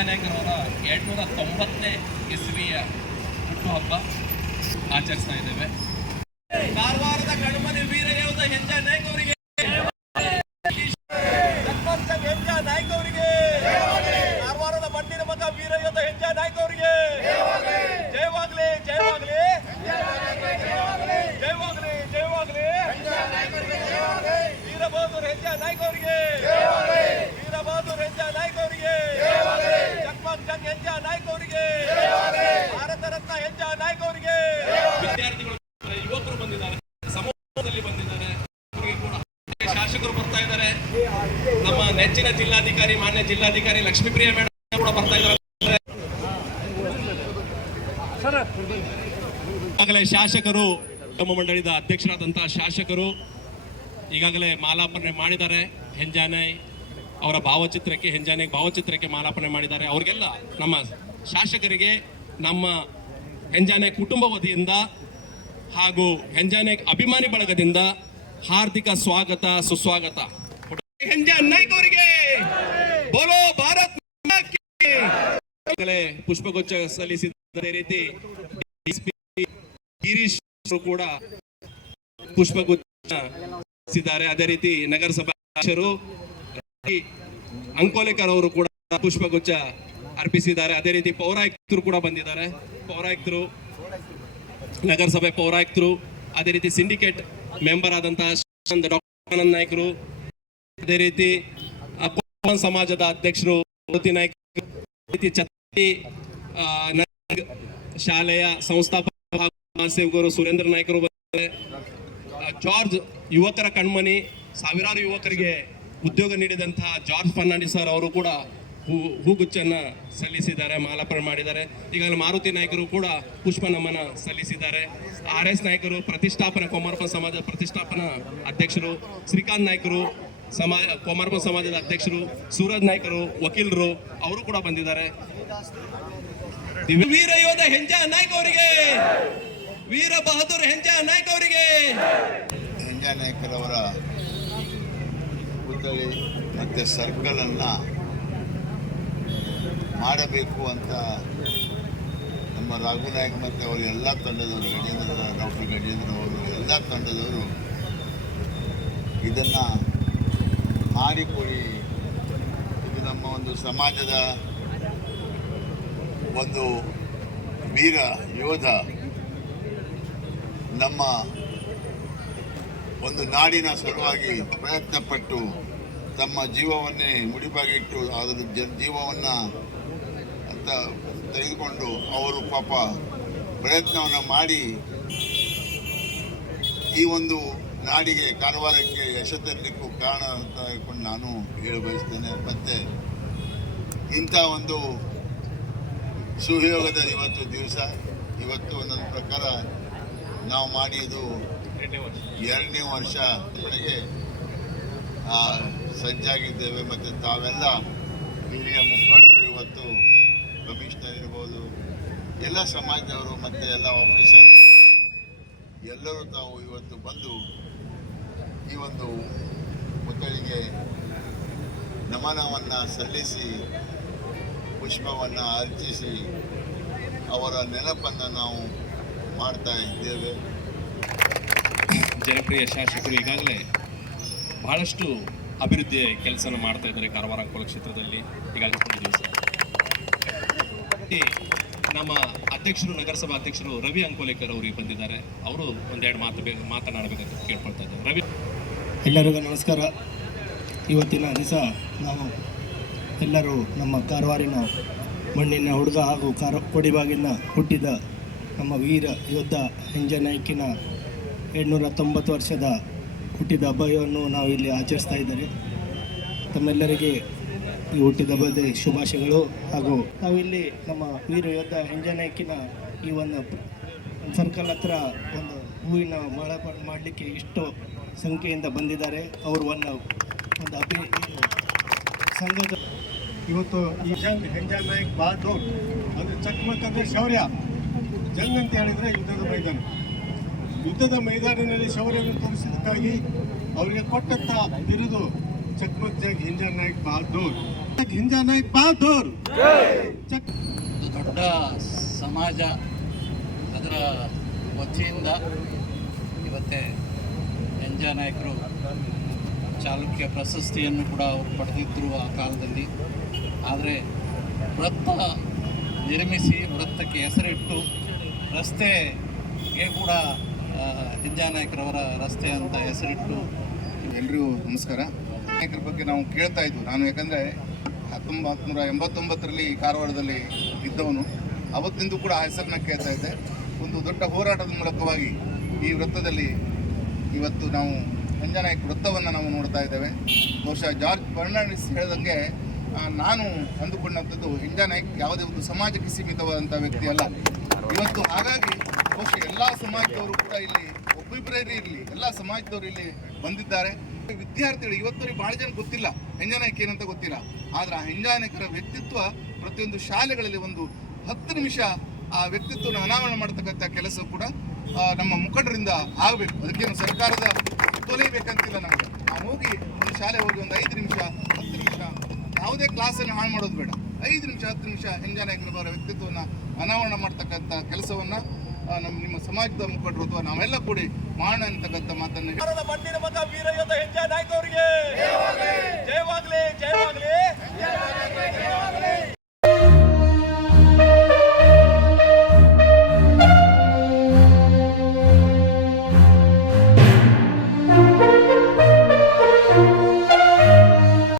ಎಂಟುನೂರ ತೊಂಬತ್ತನೇ ಇಸ್ವಿಯ ಹುಟ್ಟುಹಬ್ಬ ಆಚರಿಸ್ತಾ ಇದ್ದೇವೆ. ಕಾರವಾರದ ಕಣ್ಮನೆ ವೀರ ಯೋಧ ಹೆಂಜ ನಾಯ್ಕ ಅವರಿಗೆ ಹೆಂಜ ನಾಯ್ಕ ಅವರಿಗೆ ಕಾರವಾರದ ಮಣ್ಣಿನ ಮಗ ವೀರ ಯೋಧ ಹೆಂಜ ನಾಯ್ಕ ಅವರಿಗೆ ಜಯವಾಗ್ಲಿ ಜಯವಾಗ್ಲಿ. ಜಯವಾಗ್ಲಿ ಜಯವಾಗ್ಲಿ. ವೀರ ಬಹದ್ದೂರ್ ಹೆಂಜ ನಾಯ್ಕ ಅವರಿಗೆ ವೀರ ಬಹದ್ದೂರ್ ಹೆಂಜ ನಾಯ್ಕ ಅವರಿಗೆ ಜಗಮೋಹನ್ ಜಂಗ್ ಹೆಂಜ ನಾಯ್ಕ ಅವರಿಗೆ ಭಾರತ ರತ್ನ ಹೆಂಜ ನಾಯ್ಕ ಅವರಿಗೆ ವಿದ್ಯಾರ್ಥಿಗಳು ಯುವಕರು ಬಂದಿದ್ದಾರೆ ಸಮೂಹದಲ್ಲಿ ಬಂದಿದ್ದಾರೆ ಅವರಿಗೆ ಕೂಡ ಶಾಸಕರು ಬರ್ತಾ ಇದ್ದಾರೆ. ನಮ್ಮ ನೆಚ್ಚಿನ ಜಿಲ್ಲಾಧಿಕಾರಿ, ಮಾನ್ಯ ಜಿಲ್ಲಾಧಿಕಾರಿ ಲಕ್ಷ್ಮೀಪ್ರಿಯ ಮೇಡಮ್ ಕೂಡ ಬರ್ತಾ ಇದ್ದಾರೆ. ಈಗಾಗಲೇ ಶಾಸಕರು ನಮ್ಮ ಮಂಡಳಿದ ಅಧ್ಯಕ್ಷರಾದಂತಹ ಶಾಸಕರು ಈಗಾಗಲೇ ಮಾಲಾರ್ಪಣೆ ಮಾಡಿದ್ದಾರೆ. ಹೆಂಜಾನೆ ಅವರ ಭಾವಚಿತ್ರಕ್ಕೆ, ಹೆಂಜಾನೆ ಭಾವಚಿತ್ರಕ್ಕೆ ಮಾಲಾರ್ಪಣೆ ಮಾಡಿದ್ದಾರೆ. ಅವ್ರಿಗೆಲ್ಲ ನಮ್ಮ ಶಾಸಕರಿಗೆ, ನಮ್ಮ ಹೆಂಜಾನೆ ಕುಟುಂಬ ವತಿಯಿಂದ ಹಾಗೂ ಹೆಂಜಾನೆ ಅಭಿಮಾನಿ ಬಳಗದಿಂದ ಹಾರ್ದಿಕ ಸ್ವಾಗತ ಸುಸ್ವಾಗತ. ಅವರಿಗೆ. ಬೋಲೋ ಭಾರತ್ ಪುಷ್ಪಗುಚ್ಛ ಸಲ್ಲಿಸಿದ ಅದೇ ರೀತಿ ಗಿರೀಶ್ ಕೂಡ ಪುಷ್ಪಗುಚ್ಛ ಸಲ್ಲಿಸಿದ್ದಾರೆ ಅದೇ ರೀತಿ ನಗರಸಭಾ ಅಧ್ಯಕ್ಷರು ಅಂಕೋಲೇಕರ್ ಅವರು ಕೂಡ ಪುಷ್ಪಗುಚ್ಛ ಅರ್ಪಿಸಿದ್ದಾರೆ. ಅದೇ ರೀತಿ ಪೌರಾಯುಕ್ತರು ಕೂಡ ಬಂದಿದ್ದಾರೆ. ಪೌರಾಯುಕ್ತರು ನಗರಸಭೆ ಪೌರಾಯುಕ್ತರು ಅದೇ ರೀತಿ ಸಿಂಡಿಕೇಟ್ ಮೆಂಬರ್ ಆದಂತಹ ಡಾಕ್ಟರ್ ಆನಂದ್ ನಾಯ್ಕರು, ಅದೇ ರೀತಿ ಸಮಾಜದ ಅಧ್ಯಕ್ಷರು ನಾಯ್ಕ ಛತ್ರಿ ಶಾಲೆಯ ಸಂಸ್ಥಾಪಕ ಸೇವಕರು ಸುರೇಂದ್ರ ನಾಯ್ಕರು ಜಾರ್ಜ್ ಯುವಕರ ಕಣ್ಮನಿ ಸಾವಿರಾರು ಯುವಕರಿಗೆ ಉದ್ಯೋಗ ನೀಡಿದಂತಹ ಜಾರ್ಜ್ ಫರ್ನಾಂಡಿಸ್ ಸರ್ ಅವರು ಕೂಡ ಹೂ ಹೂಗುಚ್ಚನ್ನ ಸಲ್ಲಿಸಿದ್ದಾರೆ, ಮಾಲಾರ್ಪಣೆ ಮಾಡಿದ್ದಾರೆ. ಈಗಾಗಲೇ ಮಾರುತಿ ನಾಯಕರು ಕೂಡ ಪುಷ್ಪ ನಮನ ಸಲ್ಲಿಸಿದ್ದಾರೆ. ಆರ್ ಎಸ್ ನಾಯಕರು ಪ್ರತಿಷ್ಠಾಪನಾ ಕೊಮಾರಪ್ಪ ಸಮಾಜದ ಪ್ರತಿಷ್ಠಾಪನಾ ಅಧ್ಯಕ್ಷರು, ಶ್ರೀಕಾಂತ್ ನಾಯಕರು ಸಮಾಜ ಕೊಮಾರಪ್ಪ ಸಮಾಜದ ಅಧ್ಯಕ್ಷರು, ಸೂರಜ್ ನಾಯ್ಕರು, ವಕೀಲರು ಅವರು ಕೂಡ ಬಂದಿದ್ದಾರೆ. ವೀರ ಯೋಧ ಹೆಂಜ ನಾಯ್ಕ ಅವರಿಗೆ! ವೀರ ಬಹದ್ದೂರ್ ಹೆಂಜ ನಾಯ್ಕ ಅವರಿಗೆ! ನಾಯಕರವರ ಪುತ್ಥಳಿ ಸರ್ಕಲ್ ಸರ್ಕಲನ್ನು ಮಾಡಬೇಕು ಅಂತ ನಮ್ಮ ರಾಘುನಾಯಕ್ ಮತ್ತು ಅವರ ಎಲ್ಲ ತಂಡದವರು, ಗಜೇಂದ್ರ ಡಾಕ್ಟರ್ ಗಜೇಂದ್ರ ಅವರು, ಎಲ್ಲ ತಂಡದವರು ಇದನ್ನು ಮಾಡಿಕೊಡಿ. ಇದು ನಮ್ಮ ಒಂದು ಸಮಾಜದ ಒಂದು ವೀರ ಯೋಧ ನಮ್ಮ ಒಂದು ನಾಡಿನ ಸಲುವಾಗಿ ಪ್ರಯತ್ನಪಟ್ಟು ತಮ್ಮ ಜೀವವನ್ನೇ ಮುಡಿಪಾಗಿಟ್ಟು ಅದರ ಜ ಜೀವವನ್ನು ಅಂತ ತೆಗೆದುಕೊಂಡು ಅವರು ಪಾಪ ಪ್ರಯತ್ನವನ್ನು ಮಾಡಿ ಈ ಒಂದು ನಾಡಿಗೆ ಕಾರವಾರಕ್ಕೆ ಯಶ ತರಲಿಕ್ಕೂ ಕಾರಣ ಅಂತ ಹೇಳ್ಕೊಂಡು ನಾನು ಹೇಳ ಬಯಸ್ತೇನೆ. ಮತ್ತು ಇಂಥ ಒಂದು ಸುಯೋಗದ ಇವತ್ತು ದಿವಸ ಇವತ್ತು ನನ್ನ ಪ್ರಕಾರ ನಾವು ಮಾಡಿದ್ದು ಎರಡನೇ ವರ್ಷ ಆ, ಸಜ್ಜಾಗಿದ್ದೇವೆ ಮತ್ತು ತಾವೆಲ್ಲ ಹಿರಿಯ ಮುಖಂಡರು ಇವತ್ತು ಕಮಿಷನರ್ ಇರ್ಬೋದು, ಎಲ್ಲ ಸಮಾಜದವರು ಮತ್ತು ಎಲ್ಲ ಆಫೀಸರ್ಸ್ ಎಲ್ಲರೂ ತಾವು ಇವತ್ತು ಬಂದು ಈ ಒಂದು ಪುತ್ಥಳಿಗೆ ನಮನವನ್ನು ಸಲ್ಲಿಸಿ, ಪುಷ್ಪವನ್ನು ಅರ್ಚಿಸಿ ಅವರ ನೆನಪನ್ನು ನಾವು ಮಾಡ್ತಾ ಇದ್ದೇವೆ. ಜನಪ್ರಿಯ ಶಾಸಕರು ಈಗಾಗಲೇ ಬಹಳಷ್ಟು ಅಭಿವೃದ್ಧಿ ಕೆಲಸವನ್ನು ಮಾಡ್ತಾ ಇದ್ದಾರೆ ಕಾರವಾರ ಅಂಕೋಲ ಕ್ಷೇತ್ರದಲ್ಲಿ. ಈಗಾಗಲೇ ನಮ್ಮ ಅಧ್ಯಕ್ಷರು, ನಗರಸಭಾ ಅಧ್ಯಕ್ಷರು ರವಿ ಅಂಕೋಲೇಕರ್ ಅವರಿಗೆ ಬಂದಿದ್ದಾರೆ. ಅವರು ಒಂದೆರಡು ಮಾತು ಮಾತನಾಡಬೇಕಂತ ಕೇಳ್ಕೊಳ್ತಾ ಇದ್ದಾರೆ. ರವಿ. ಎಲ್ಲರಿಗೂ ನಮಸ್ಕಾರ. ಇವತ್ತಿನ ದಿವಸ ನಾವು ಎಲ್ಲರೂ ನಮ್ಮ ಕಾರವಾರಿನ ಮಣ್ಣಿನ ಹುಡುಗ ಹಾಗೂ ಕಾರ ಕೊಡಿಬಾಗಿನ ಹುಟ್ಟಿದ ನಮ್ಮ ವೀರ ಯೋಧ ಎಂಜನಾಯ್ಕಿನ ಎಂಟುನೂರ ತೊಂಬತ್ತು ವರ್ಷದ ಹುಟ್ಟಿದ ಹಬ್ಬವನ್ನು ನಾವು ಇಲ್ಲಿ ಆಚರಿಸ್ತಾ ಇದ್ದಾರೆ. ತಮ್ಮೆಲ್ಲರಿಗೆ ಈ ಹುಟ್ಟಿದ ಹಬ್ಬದ ಶುಭಾಶಯಗಳು ಹಾಗೂ ನಾವಿಲ್ಲಿ ನಮ್ಮ ವೀರ ಯೋಧ ಹೆಂಜನಾಯ್ಕಿನ ಈ ಒಂದು ಸರ್ಕಲ್ ಹತ್ರ ಒಂದು ಹೂವಿನ ಮಾಡ ಮಾಡಲಿಕ್ಕೆ ಇಷ್ಟು ಸಂಖ್ಯೆಯಿಂದ ಬಂದಿದ್ದಾರೆ. ಅವರು ಒಂದು ಒಂದು ಅಭಿ ಸಂಘದ ಇವತ್ತು ಈ ಜಂಗ್ ಹೆಂಜಾ ನಾಯಕ್ ಬಹದ್ದೂರ್ ಅಂದ್ರೆ ಚಕ್ಮಕ್ ಅಂದರೆ ಶೌರ್ಯ. ಜಂಗ್ ಅಂತ ಹೇಳಿದರೆ ಯುದ್ಧದ ಮೈದಾನ. ಯುದ್ಧದ ಮೈದಾನದಲ್ಲಿ ಶೌರ್ಯವನ್ನು ತೋರಿಸಿದ್ದಕ್ಕಾಗಿ ಅವರಿಗೆ ಕೊಟ್ಟಂತ ಬಿರುದು ಚಕ್ಮಕ್ ಜಗ್ ಹಿಂಜಾ ನಾಯಕ್ ಬಹದ್ದೂರ್. ಹಿಂಜಾ ನಾಯಕ್ ಬಹದ್ದೂರ್. ದೊಡ್ಡ ಸಮಾಜ ಅದರ ವತಿಯಿಂದ ಇವತ್ತೇ ಹೆಂಜಾ ನಾಯಕರು ಚಾಲುಕ್ಯ ಪ್ರಶಸ್ತಿಯನ್ನು ಕೂಡ ಅವರು ಪಡೆದಿದ್ದರು ಆ ಕಾಲದಲ್ಲಿ. ಆದರೆ ವೃತ್ತ ನಿರ್ಮಿಸಿ ವೃತ್ತಕ್ಕೆ ಹೆಸರಿಟ್ಟು ರಸ್ತೆಗೆ ಕೂಡ ಆ, ಹೆಂಜ ನಾಯಕರವರ ರಸ್ತೆ ಅಂತ ಹೆಸರಿಟ್ಟು ಎಲ್ರಿಗೂ ನಮಸ್ಕಾರ. ನಾಯಕರ ಬಗ್ಗೆ ನಾವು ಕೇಳ್ತಾ ಇದ್ವು. ನಾನು ಯಾಕಂದರೆ ಹತ್ತೊಂಬತ್ತು ನೂರ ಎಂಬತ್ತೊಂಬತ್ತರಲ್ಲಿ ಕಾರವಾರದಲ್ಲಿ ಇದ್ದವನು. ಅವತ್ತಿಂದ ಕೂಡ ಆ ಹೆಸರನ್ನ ಕೇಳ್ತಾ ಇದ್ದೆ. ಒಂದು ದೊಡ್ಡ ಹೋರಾಟದ ಮೂಲಕವಾಗಿ ಈ ವೃತ್ತದಲ್ಲಿ ಇವತ್ತು ನಾವು ಅಂಜನಾಯಕ್ ವೃತ್ತವನ್ನು ನಾವು ನೋಡ್ತಾ ಇದ್ದೇವೆ. ಬಹುಶಃ ಜಾರ್ಜ್ ಫರ್ನಾಂಡಿಸ್ ಹೇಳಿದಂಗೆ ನಾನು ಅಂದುಕೊಂಡಂಥದ್ದು ಹಿಂಜಾನಾಯಕ್ ಯಾವುದೇ ಒಂದು ಸಮಾಜಕ್ಕೆ ಸೀಮಿತವಾದಂಥ ವ್ಯಕ್ತಿ ಅಲ್ಲ. ಇವತ್ತು ಬಹುಶಃ ಎಲ್ಲ ಸಮಾಜದವರು ಕೂಡ ಇಲ್ಲಿ ಒಬ್ಬಿಬ್ಬರೇ ಇರಲಿ, ಎಲ್ಲ ಸಮಾಜದವರು ಇಲ್ಲಿ ಬಂದಿದ್ದಾರೆ. ವಿದ್ಯಾರ್ಥಿಗಳು ಇವತ್ತವರೆಗೆ ಬಹಳ ಜನ ಗೊತ್ತಿಲ್ಲ. ಹೆಂಜಾನಾಯಕ ಏನಂತ ಗೊತ್ತಿಲ್ಲ. ಆದ್ರೆ ಆ ಹೆಂಜಾನಾಯಕರ ವ್ಯಕ್ತಿತ್ವ ಪ್ರತಿಯೊಂದು ಶಾಲೆಗಳಲ್ಲಿ ಒಂದು ಹತ್ತು ನಿಮಿಷ ಆ ವ್ಯಕ್ತಿತ್ವನ ಅನಾವರಣ ಮಾಡತಕ್ಕಂಥ ಕೆಲಸ ಕೂಡ ನಮ್ಮ ಮುಖಂಡರಿಂದ ಆಗಬೇಕು. ಅದಕ್ಕೇನು ಸರ್ಕಾರದ ತೊಲೆಯಬೇಕಂತಿಲ್ಲ ನಮಗೆ. ನಾವು ಹೋಗಿ ಒಂದು ಶಾಲೆ ಹೋಗಿ ಒಂದು ಐದು ನಿಮಿಷ, ಹತ್ತು ನಿಮಿಷ ಯಾವುದೇ ಕ್ಲಾಸನ್ನು ಹಾಳು ಮಾಡೋದು ಬೇಡ. ಐದು ನಿಮಿಷ, ಹತ್ತು ನಿಮಿಷ ಹೆಂಜಾನಾಯಕನವರ ವ್ಯಕ್ತಿತ್ವವನ್ನು ಅನಾವರಣ ಮಾಡ್ತಕ್ಕಂಥ ಕೆಲಸವನ್ನು ನಮ್ಮ ನಿಮ್ಮ ಸಮಾಜದ ಮುಖಂಡರು ಅಥವಾ ನಾವೆಲ್ಲ ಕೂಡಿ ಮಾಡೋಣ ಅಂತಕ್ಕಂಥ ಮಾತನ್ನು ಮಣ್ಣಿನ ಮಗ ವೀರ ಯೋಧ ಹೆಜ್ಜೆ ನಾಯ್ಕ ಅವರಿಗೆ ಜಯವಾಗ್ಲಿ. ಜಯವಾಗ್ಲಿ.